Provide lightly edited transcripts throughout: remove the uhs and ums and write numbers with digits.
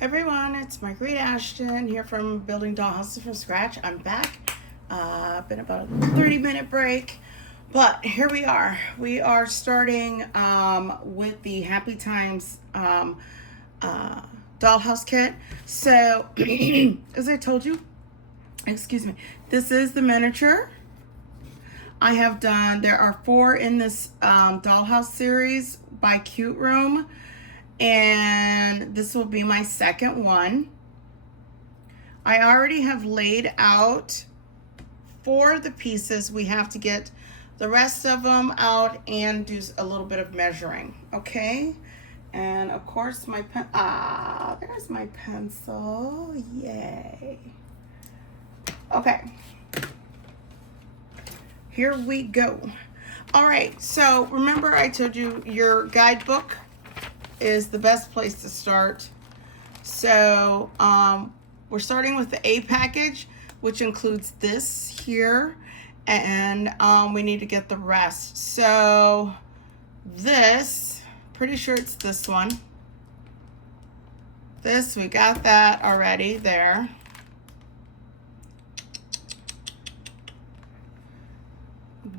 Hey everyone, it's Marguerite Ashton here from Building Dollhouses from Scratch. I'm back. Been about a 30-minute break, but here we are. We are starting with the Happy Times dollhouse kit. So, as I told you, excuse me, this is the miniature. I have done, there are 4 in this dollhouse series by Cuteroom. And this will be my second one. I already have laid out 4 of the pieces. We have to get the rest of them out and do a little bit of measuring, okay? And of course my there's my pencil, yay. Okay, here we go. All right, so remember I told you your guidebook is the best place to start. So we're starting with the A package, which includes this here, and we need to get the rest. So this, pretty sure it's this one. This, we got that already there.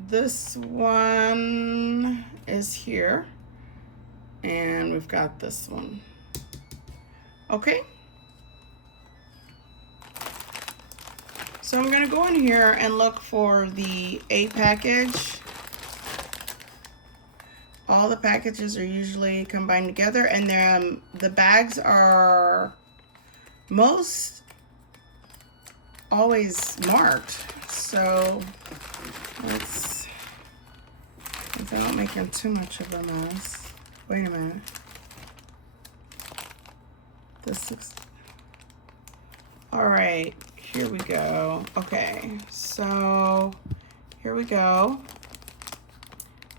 This one is here. And we've got this one. Okay. So I'm going to go in here and look for the A package. All the packages are usually combined together, and then the bags are most always marked. So let's, if I'm not making too much of a mess. Wait a minute. This looks... All right, here we go. Okay, so here we go.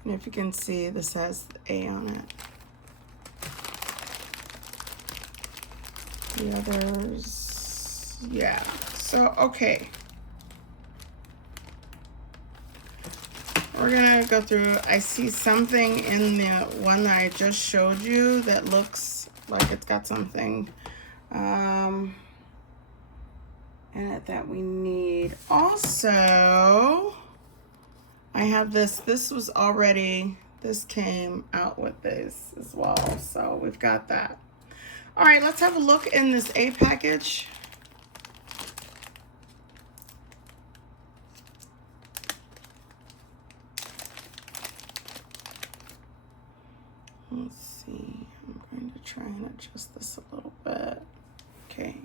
And if you can see, this has A on it. The others, yeah. So, okay. We're gonna go through. I see something in the one that I just showed you that looks like it's got something in it that we need. Also, I have this. This was already, this came out with this as well. So we've got that. All right, let's have a look in this A package. Let's see, I'm going to try and adjust this a little bit. Okay,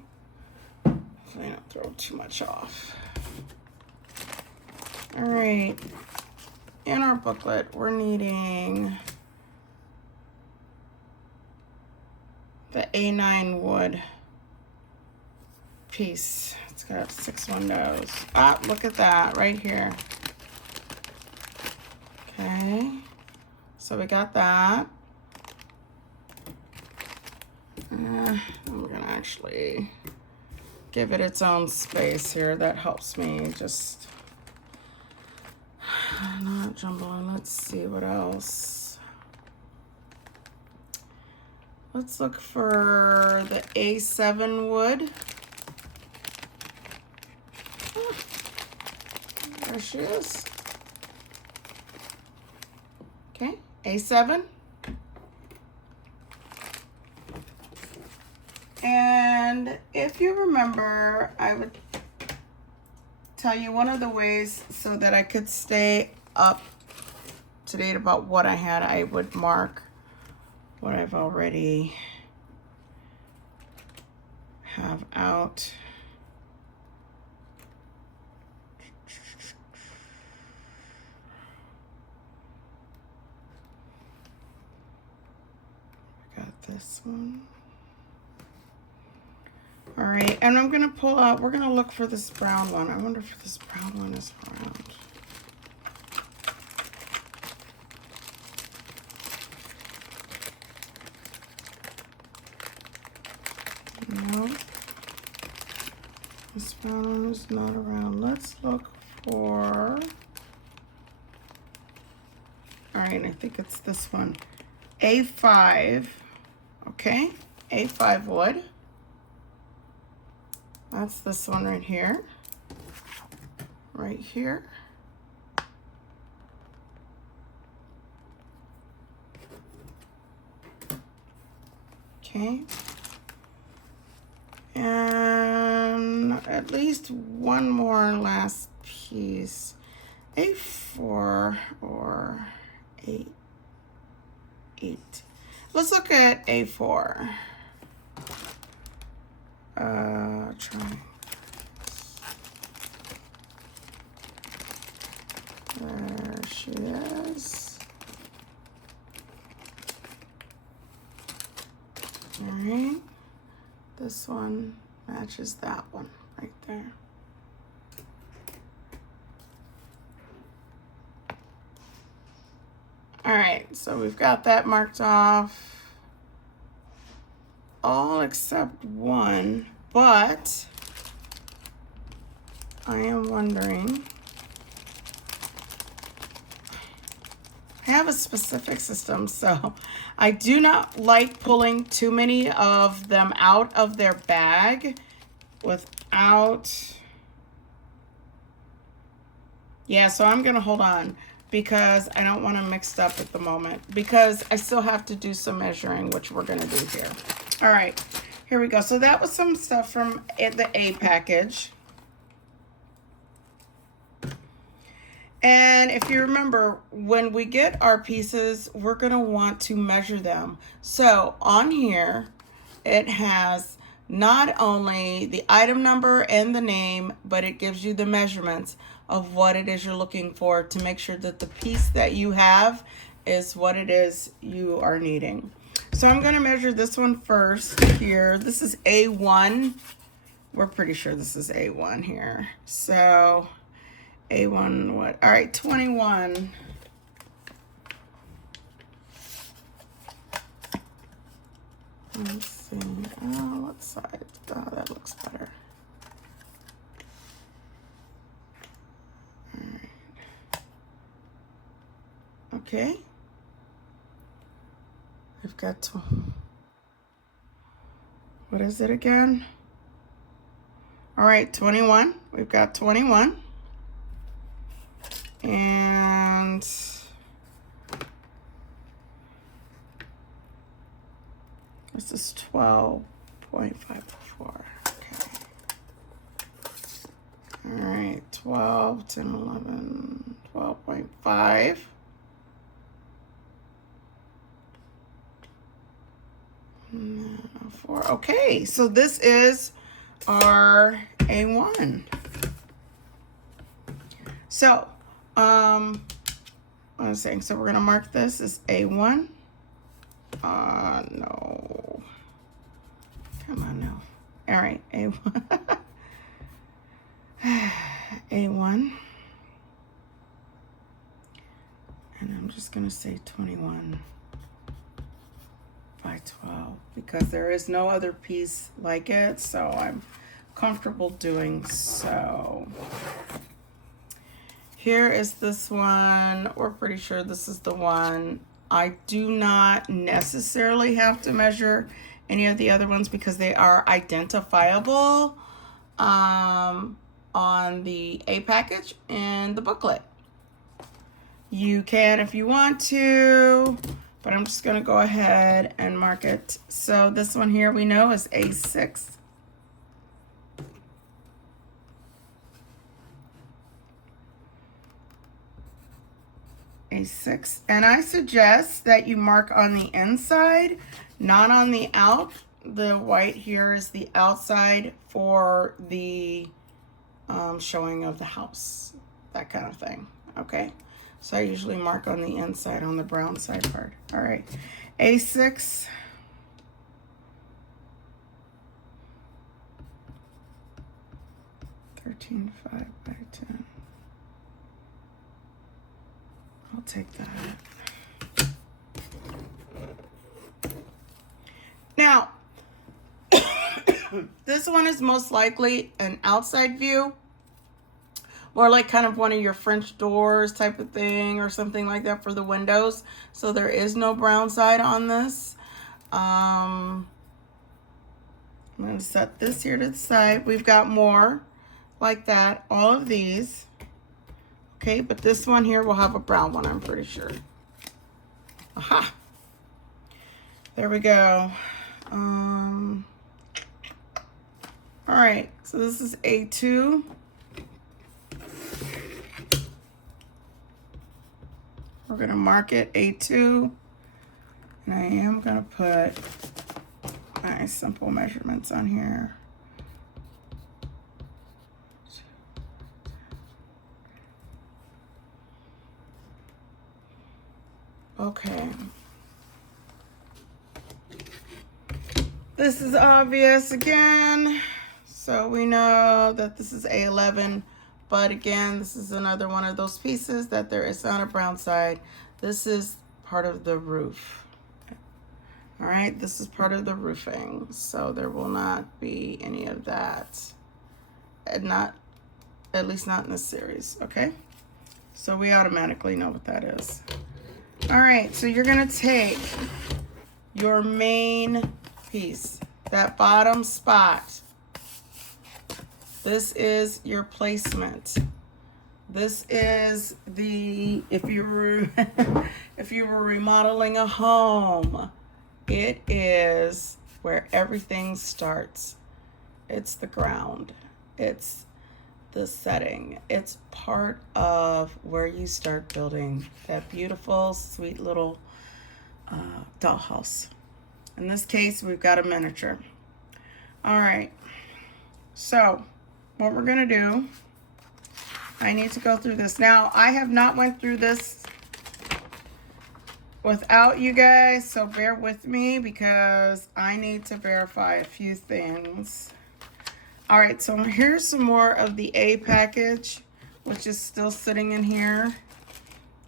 so I don't throw too much off. All right, in our booklet, we're needing the A9 wood piece. It's got 6 windows. Ah, look at that right here. Okay, so we got that. We're gonna actually give it its own space here. That helps me just not jumble. Let's see what else. Let's look for the A7 wood. There she is. Okay, A7. And if you remember, I would tell you one of the ways so that I could stay up to date about what I had, I would mark what I've already have out. Got this one. All right, and I'm gonna pull out, we're gonna look for this brown one. I wonder if this brown one is around. No, this brown one is not around. Let's look for, all right, I think it's this one. A5, okay, A5 wood. That's this one right here. Right here. Okay. And at least one more last piece. A4 or A8. Let's look at A4. Try. There she is. All right. This one matches that one right there. All right, so we've got that marked off. All except one, but I am wondering. I have a specific system, so I do not like pulling too many of them out of their bag without. Yeah, so I'm gonna hold on because I don't want to mix up at the moment because I still have to do some measuring, which we're gonna do here. All right, here we go. So that was some stuff from the A package. And if you remember, when we get our pieces, we're going to want to measure them. So on here, it has not only the item number and the name, but it gives you the measurements of what it is you're looking for to make sure that the piece that you have is what it is you are needing. So I'm going to measure this one first here. This is A1. We're pretty sure this is A1 here. So A1, what? All right, 21. Let's see. What side? Oh, that looks better. All right. Okay. I've got to. What is it again? All right, 21. We've got 21. And this is 12.54. Okay. All right, 12, 10, 11, 12.5. And 4. Okay, so this is our A1. So, what I was saying, so we're gonna mark this as A1. No. Come on now. All right, A1. A1. And I'm just gonna say 21 by 12 because there is no other piece like it, so I'm comfortable doing so. Here is this one. We're pretty sure this is the one. I do not necessarily have to measure any of the other ones because they are identifiable on the A package and the booklet. You can if you want to, but I'm just gonna go ahead and mark it. So this one here we know is A6. A6, and I suggest that you mark on the inside, not on the out. The white here is the outside for the showing of the house, that kind of thing. Okay, so I usually mark on the inside, on the brown side part. All right, A6. $13.5 by 10. I'll take that. Now, this one is most likely an outside view, or like kind of one of your French doors type of thing or something like that for the windows. So there is no brown side on this. I'm going to set this here to the side. We've got more like that, all of these. Okay, but this one here will have a brown one, I'm pretty sure. Aha. There we go. All right, so this is A2. We're gonna mark it A2. And I am gonna put my simple measurements on here. Okay. This is obvious again. So we know that this is A11, but again, this is another one of those pieces that there is not a brown side. This is part of the roof. All right, this is part of the roofing. So there will not be any of that. And not, at least not in this series, okay? So we automatically know what that is. All right, so you're gonna take your main piece, that bottom spot. This is your placement. This is the, if you were if you were remodeling a home, it is where everything starts. It's the ground. It's the setting. It's part of where you start building that beautiful, sweet little dollhouse. In this case, we've got a miniature. All right, so what we're gonna do, I need to go through this. Now, I have not went through this without you guys, so bear with me because I need to verify a few things. All right, so here's some more of the A package, which is still sitting in here.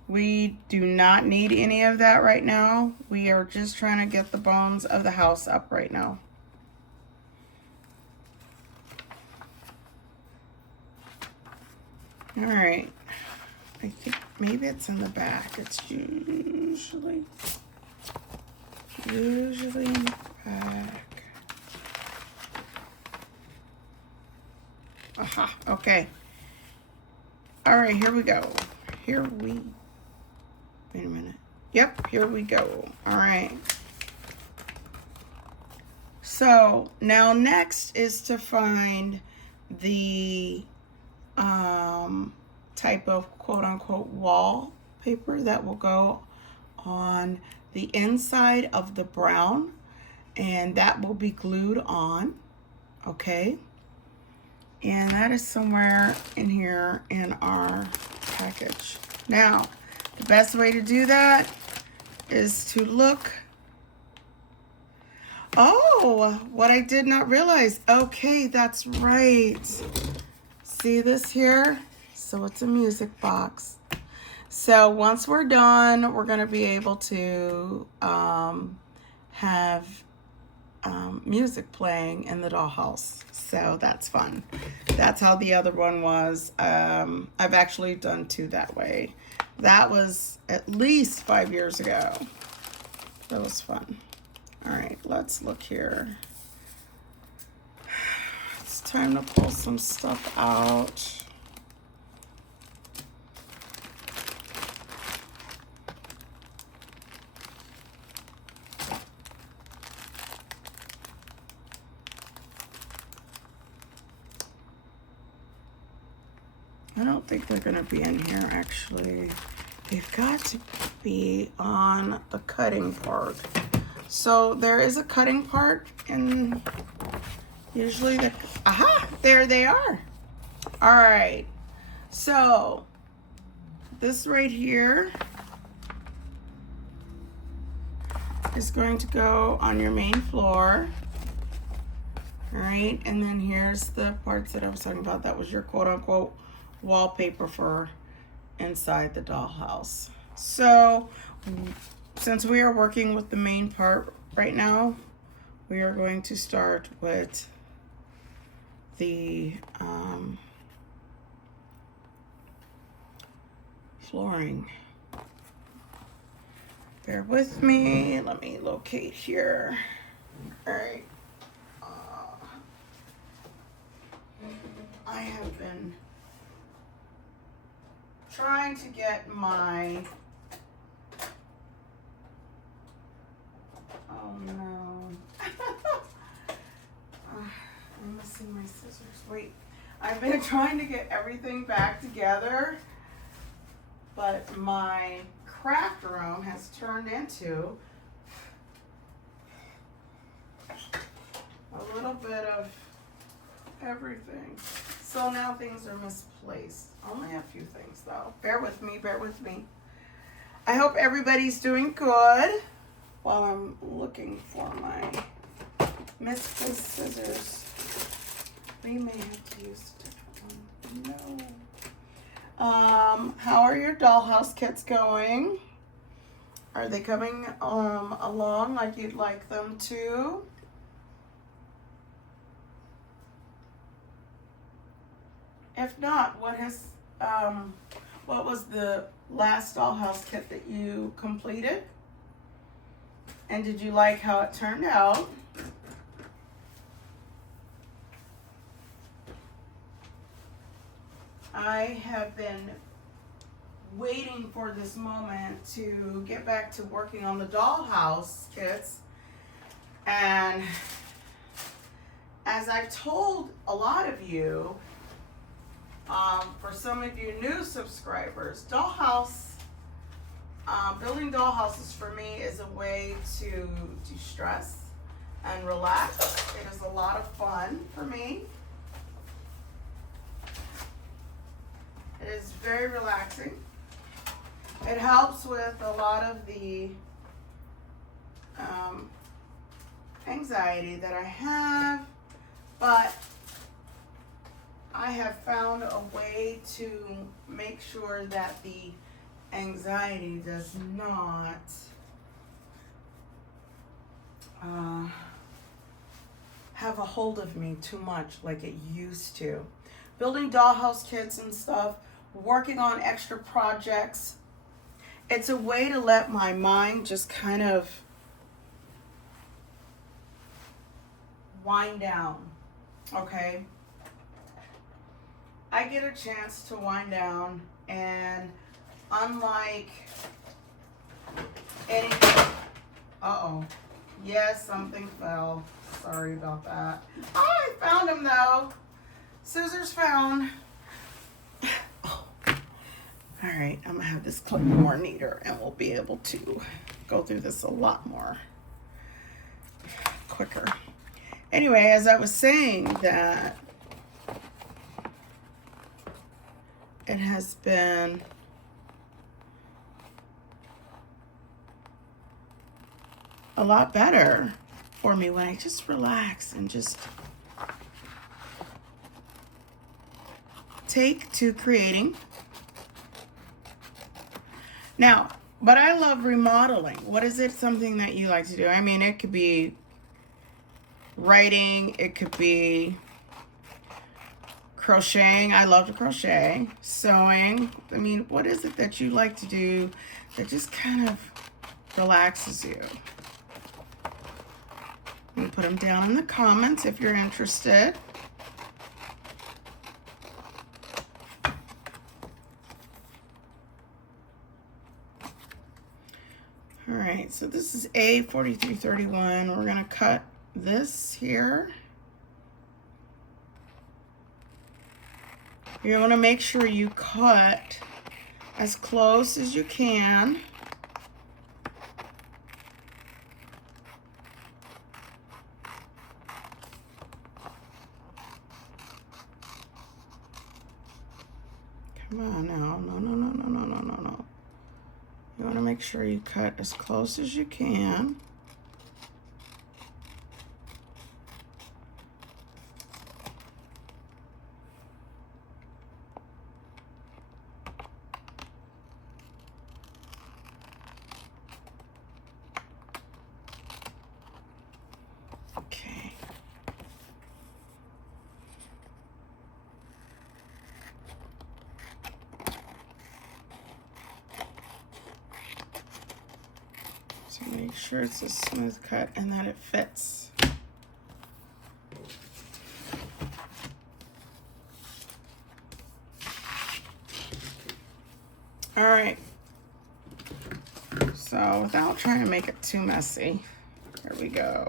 We do not need any of that right now. We are just trying to get the bones of the house up right now. All right, I think maybe it's in the back. It's usually in the back. Aha, okay. All right, here we go. Wait a minute. Yep, here we go. All right. So now next is to find the type of quote unquote wallpaper that will go on the inside of the brown, and that will be glued on. Okay. And that is somewhere in here in our package. Now, the best way to do that is to look. Oh, what I did not realize. Okay, that's right. See this here? So it's a music box. So once we're done, we're gonna be able to have music playing in the dollhouse. So that's fun. That's how the other one was. I've actually done two that way. That was at least 5 years ago. That was fun. All right, let's look here. It's time to pull some stuff out. I don't think they're gonna be in here actually. They've got to be on the cutting part. So there is a cutting part, and usually aha, there they are. All right, so this right here is going to go on your main floor. All right, and then here's the parts that I was talking about. That was your quote unquote wallpaper for inside the dollhouse. So since we are working with the main part right now, we are going to start with the flooring. Bear with me, let me locate here. All right. I have been trying to get my, oh no. I'm missing my scissors. Wait, I've been trying to get everything back together, but my craft room has turned into a little bit of everything. So now things are misplaced. Only a few things though. Bear with me, bear with me. I hope everybody's doing good while I'm looking for my misplaced scissors. We may have to use a different one. No. How are your dollhouse kits going? Are they coming along like you'd like them to? If not, what was the last dollhouse kit that you completed? And did you like how it turned out? I have been waiting for this moment to get back to working on the dollhouse kits. And as I've told a lot of you, for some of you new subscribers, building dollhouses for me is a way to de-stress and relax. It is a lot of fun for me. It is very relaxing. It helps with a lot of the anxiety that I have, but I have found a way to make sure that the anxiety does not have a hold of me too much like it used to. Building dollhouse kits and stuff, working on extra projects, it's a way to let my mind just kind of wind down, okay? I get a chance to wind down, and unlike any, yes, something fell. Sorry about that. Oh, I found him though. Scissors found. Oh. All right, I'm gonna have this clip more neater, and we'll be able to go through this a lot more quicker. Anyway, as I was saying that it has been a lot better for me when I just relax and just take to creating. Now, but I love remodeling. What is it, something that you like to do? I mean, it could be writing, it could be crocheting. I love to crochet. Sewing. I mean, what is it that you like to do that just kind of relaxes you? You can put them down in the comments if you're interested. All right, so this is A4331. We're gonna cut this here. You want to make sure you cut as close as you can. Come on now, no. You want to make sure you cut as close as you can. Make sure it's a smooth cut and that it fits. So without trying to make it too messy, there we go.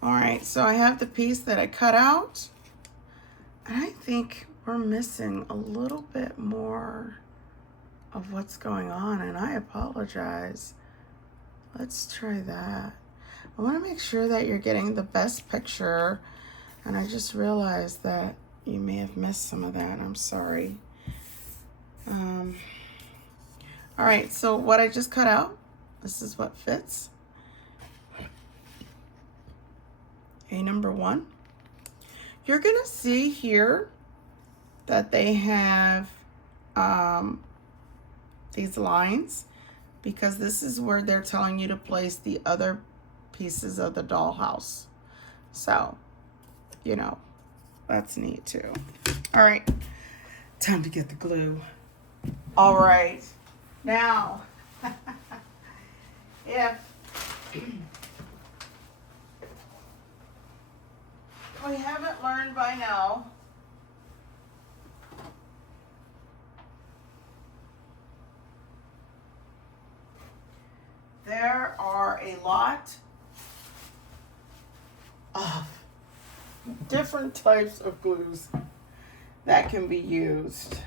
All right, so I have the piece that I cut out, and I think we're missing a little bit more of what's going on, and I apologize. Let's try that. I want to make sure that you're getting the best picture, and I just realized that you may have missed some of that. I'm sorry. All right, so what I just cut out, this is what fits. A number 1. You're gonna see here that they have these lines, because this is where they're telling you to place the other pieces of the dollhouse. So, you know, that's neat too. All right, time to get the glue. All right, now, if we haven't learned by now, there are a lot of different types of glues that can be used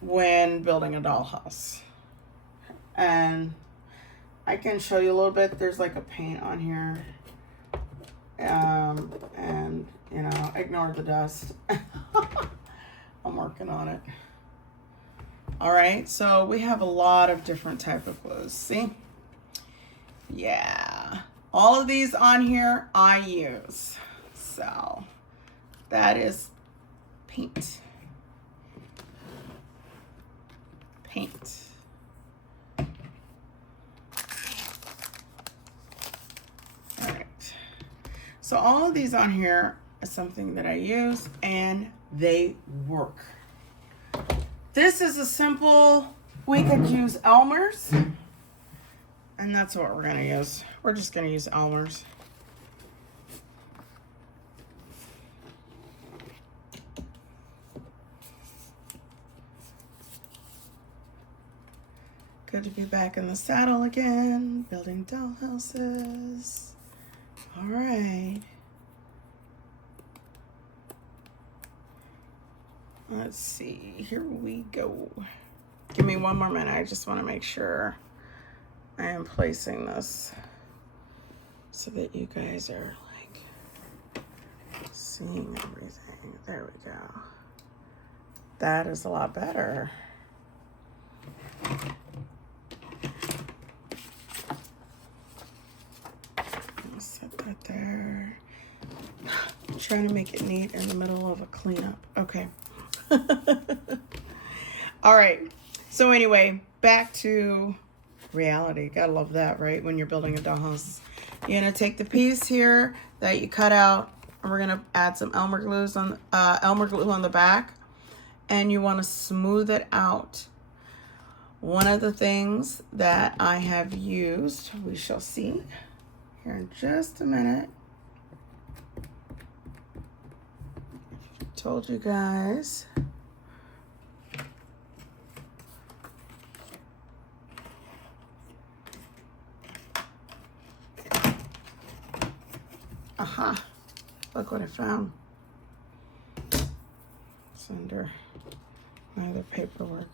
when building a dollhouse. And I can show you a little bit. There's like a paint on here. And you know, ignore the dust. I'm working on it. All right, so we have a lot of different type of glues. See? Yeah, all of these on here I use. So that is paint. Paint. All right. So all of these on here is something that I use, and they work. This is a simple, we could use Elmer's, and that's what we're gonna use. We're just gonna use Elmer's. Good to be back in the saddle again, building dollhouses. All right. Let's see, here we go. Give me one more minute. I just want to make sure I am placing this so that you guys are like seeing everything. There we go. That is a lot better. I'll set that there. I'm trying to make it neat in the middle of a cleanup. Okay. All right, so anyway, back to reality. Gotta love that, right? When you're building a dollhouse, you're gonna take the piece here that you cut out, and we're gonna add some Elmer glue on the back, and you want to smooth it out. One of the things that I have used, we shall see here in just a minute. Told you guys. Aha, look what I found. It's under my other paperwork.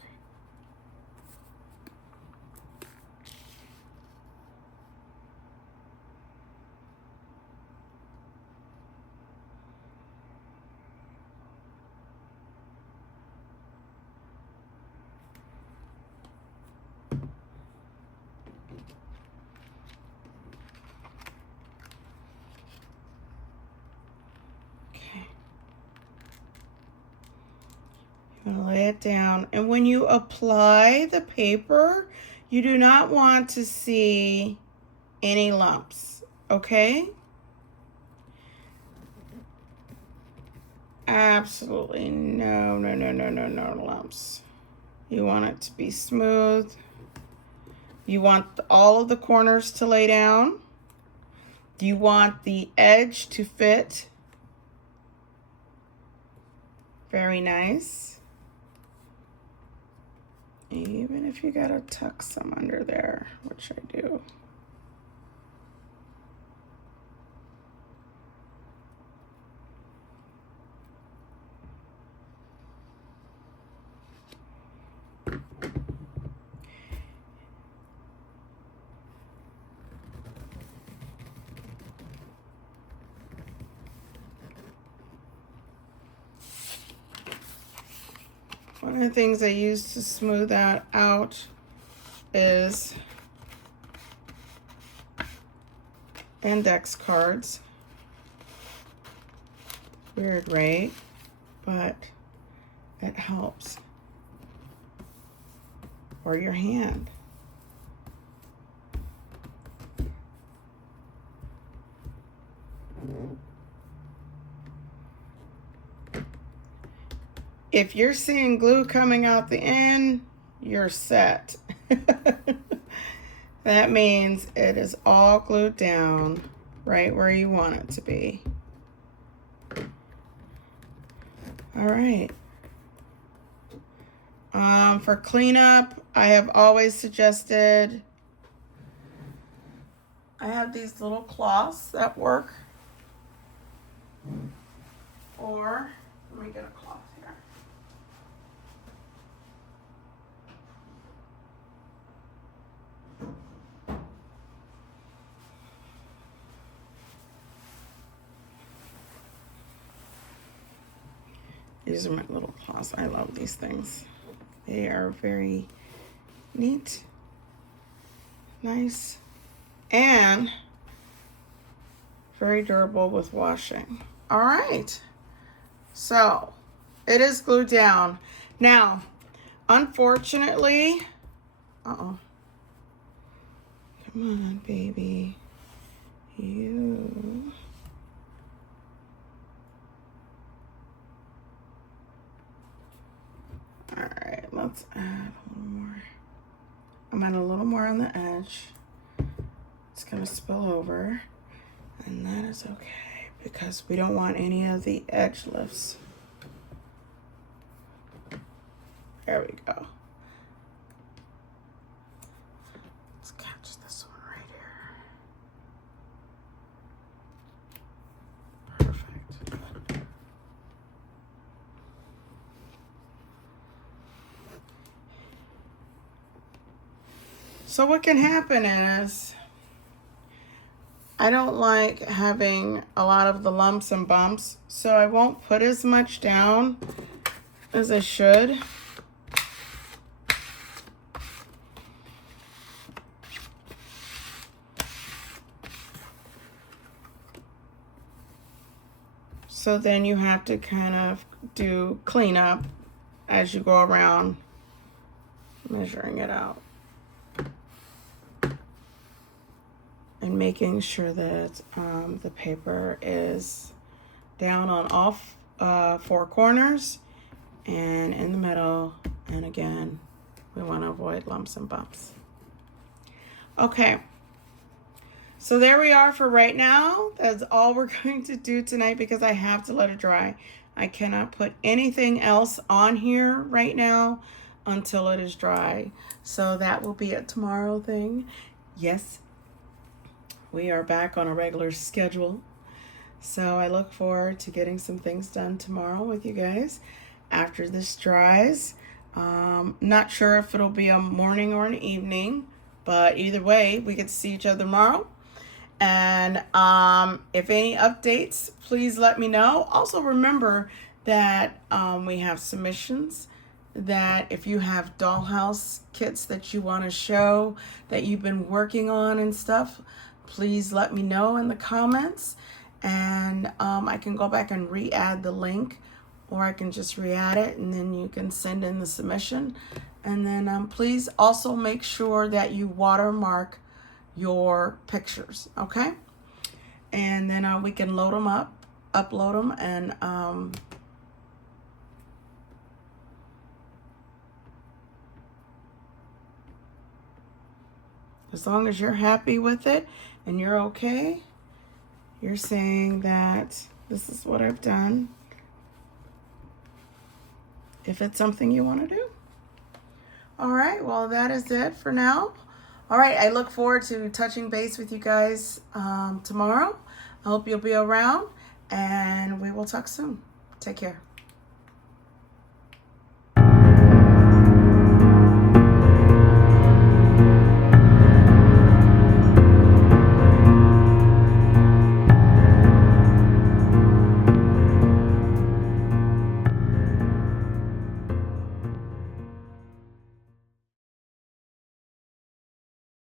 Lay it down, and when you apply the paper, you do not want to see any lumps, okay? Absolutely no lumps. You want it to be smooth. You want all of the corners to lay down. You want the edge to fit. Very nice. Even if you gotta tuck some under there, which I do. One of the things I use to smooth that out is index cards. Weird, right? But it helps. Or your hand. If you're seeing glue coming out the end, you're set. That means it is all glued down right where you want it to be. All right. For cleanup, I have always suggested, I have these little cloths that work. Or, let me get a cloth here. These are my little cloths. I love these things. They are very neat, nice, and very durable with washing. All right, so it is glued down. Now, unfortunately, come on, baby, you. All right, let's add a little more. I'm adding a little more on the edge. It's gonna spill over, and that is okay because we don't want any of the edge lifts. There we go. Let's catch this one right here. Perfect. So what can happen is, I don't like having a lot of the lumps and bumps, so I won't put as much down as I should. So then you have to kind of do cleanup as you go around measuring it out. And making sure that the paper is down on all four corners and in the middle. And again, we want to avoid lumps and bumps. Okay, so there we are for right now. That's all we're going to do tonight because I have to let it dry. I cannot put anything else on here right now until it is dry. So that will be a tomorrow thing. Yes, we are back on a regular schedule. So I look forward to getting some things done tomorrow with you guys after this dries. Not sure if it'll be a morning or an evening, but either way, we get to see each other tomorrow. And if any updates, please let me know. Also remember that we have submissions, that if you have dollhouse kits that you want to show that you've been working on and stuff, please let me know in the comments, and I can go back and re-add the link, or I can just re-add it and then you can send in the submission. And then please also make sure that you watermark your pictures, okay? And then we can load them up, upload them, and as long as you're happy with it and you're okay, you're saying that this is what I've done. If it's something you want to do. All right, well, that is it for now. All right, I look forward to touching base with you guys tomorrow. I hope you'll be around, and we will talk soon. Take care.